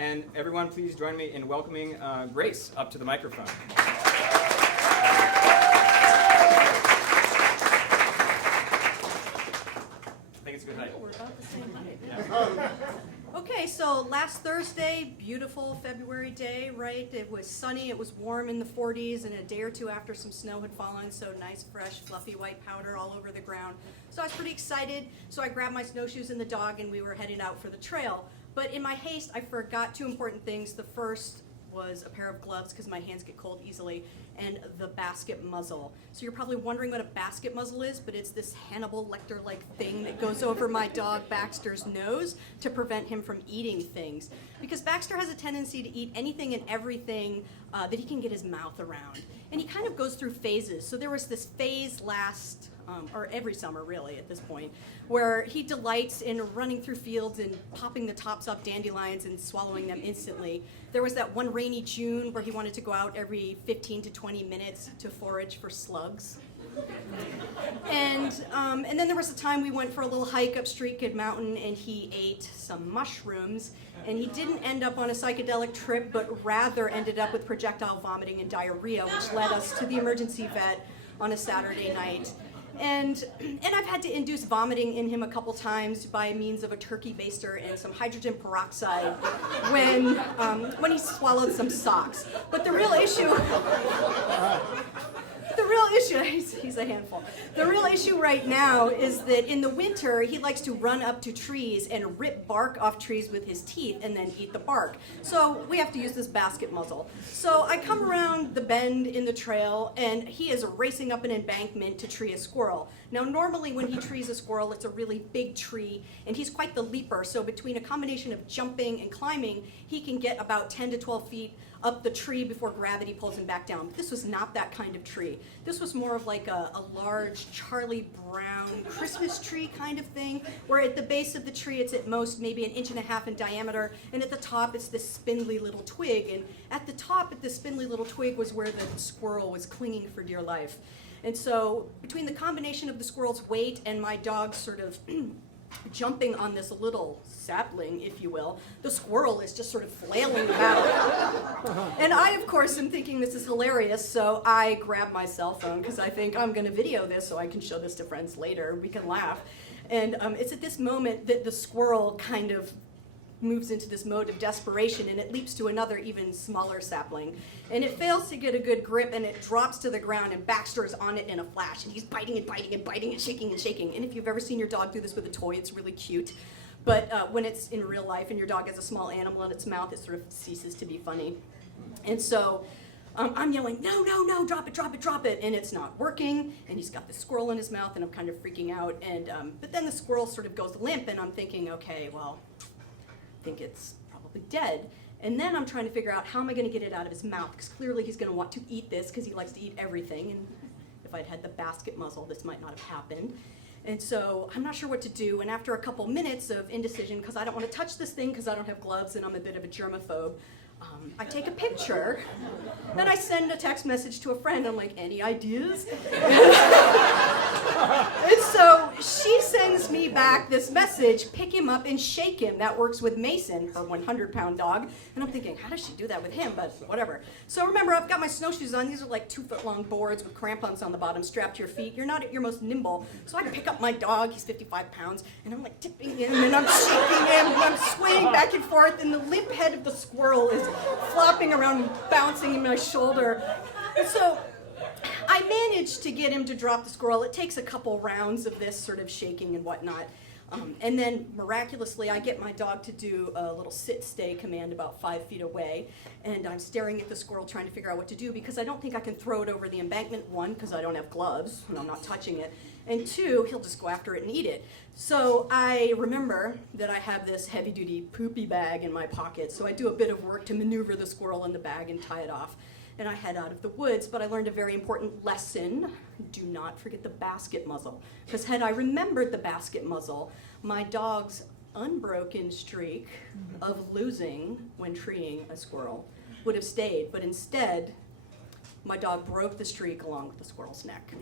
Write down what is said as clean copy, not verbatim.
And everyone, please join me in welcoming Grace up to the microphone. I think it's a good height. We're about the same height. Yeah. Okay, so last Thursday, beautiful February day, right? It was sunny, it was warm in the 40s, and a day or two after some snow had fallen, so nice, fresh, fluffy white powder all over the ground. So I was pretty excited, so I grabbed my snowshoes and the dog, and we were heading out for the trail. But in my haste, I forgot two important things. The first was a pair of gloves, because my hands get cold easily, and the basket muzzle. So you're probably wondering what a basket muzzle is, but it's this Hannibal Lecter-like thing that goes over my dog Baxter's nose to prevent him from eating things. Because Baxter has a tendency to eat anything and everything that he can get his mouth around. And he kind of goes through phases. So there was this phase or every summer really at this point, where he delights in running through fields and popping the tops off dandelions and swallowing them instantly. There was that one rainy June where he wanted to go out every 15 to 20 minutes to forage for slugs. And then there was a time we went for a little hike up Streakhead Mountain and he ate some mushrooms, and he didn't end up on a psychedelic trip, but rather ended up with projectile vomiting and diarrhea, which led us to the emergency vet on a Saturday night. And I've had to induce vomiting in him a couple times by means of a turkey baster and some hydrogen peroxide when he swallowed some socks. But the real issue, he's a handful. The real issue right now is that in the winter, he likes to run up to trees and rip bark off trees with his teeth and then eat the bark. So we have to use this basket muzzle. So I come around the bend in the trail, and he is racing up an embankment to tree a squirrel. Now, normally when he trees a squirrel, it's a really big tree, and he's quite the leaper. So between a combination of jumping and climbing, he can get about 10 to 12 feet up the tree before gravity pulls him back down. But this was not that kind of tree. This was more of like a large Charlie Brown Christmas tree kind of thing, where at the base of the tree it's at most maybe 1.5 inches in diameter, and at the top it's this spindly little twig. And at the top, at the spindly little twig, was where the squirrel was clinging for dear life. And so between the combination of the squirrel's weight and my dog's sort of jumping on this little sapling, if you will, the squirrel is just sort of flailing about. And I, of course, am thinking this is hilarious, so I grab my cell phone because I think I'm going to video this so I can show this to friends later. We can laugh. And it's at this moment that the squirrel kind of moves into this mode of desperation, and it leaps to another even smaller sapling. And it fails to get a good grip, and it drops to the ground, and Baxter is on it in a flash, and he's biting and biting and biting and shaking and shaking. And if you've ever seen your dog do this with a toy, it's really cute. But when it's in real life and your dog has a small animal in its mouth, it sort of ceases to be funny. And so I'm yelling, no, no, no, drop it, drop it, drop it. And it's not working, and he's got this squirrel in his mouth, and I'm kind of freaking out. And but then the squirrel sort of goes limp, and I'm thinking, okay, well, I think it's probably dead. And then I'm trying to figure out how am I going to get it out of his mouth, because clearly he's going to want to eat this because he likes to eat everything. And if I'd had the basket muzzle, this might not have happened. And so I'm not sure what to do. And after a couple minutes of indecision, because I don't want to touch this thing because I don't have gloves and I'm a bit of a germaphobe, I take a picture, then I send a text message to a friend. I'm like, any ideas? And so she sends me back this message, pick him up and shake him. That works with Mason, her 100-pound dog. And I'm thinking, how does she do that with him? But whatever. So remember, I've got my snowshoes on. These are like 2-foot-long boards with crampons on the bottom strapped to your feet. You're not at your most nimble. So I pick up my dog. He's 55 pounds. And I'm like tipping him, and I'm shaking him, and I'm swaying back and forth. And the limp head of the squirrel is flopping around and bouncing in my shoulder. And so I managed to get him to drop the squirrel. It takes a couple rounds of this sort of shaking and whatnot. And then miraculously, I get my dog to do a little sit-stay command about 5 feet away. And I'm staring at the squirrel trying to figure out what to do, because I don't think I can throw it over the embankment, one, because I don't have gloves and I'm not touching it. And two, he'll just go after it and eat it. So I remember that I have this heavy-duty poopy bag in my pocket. So I do a bit of work to maneuver the squirrel in the bag and tie it off. And I head out of the woods, but I learned a very important lesson. Do not forget the basket muzzle. Because had I remembered the basket muzzle, my dog's unbroken streak of losing when treeing a squirrel would have stayed. But instead, my dog broke the streak along with the squirrel's neck.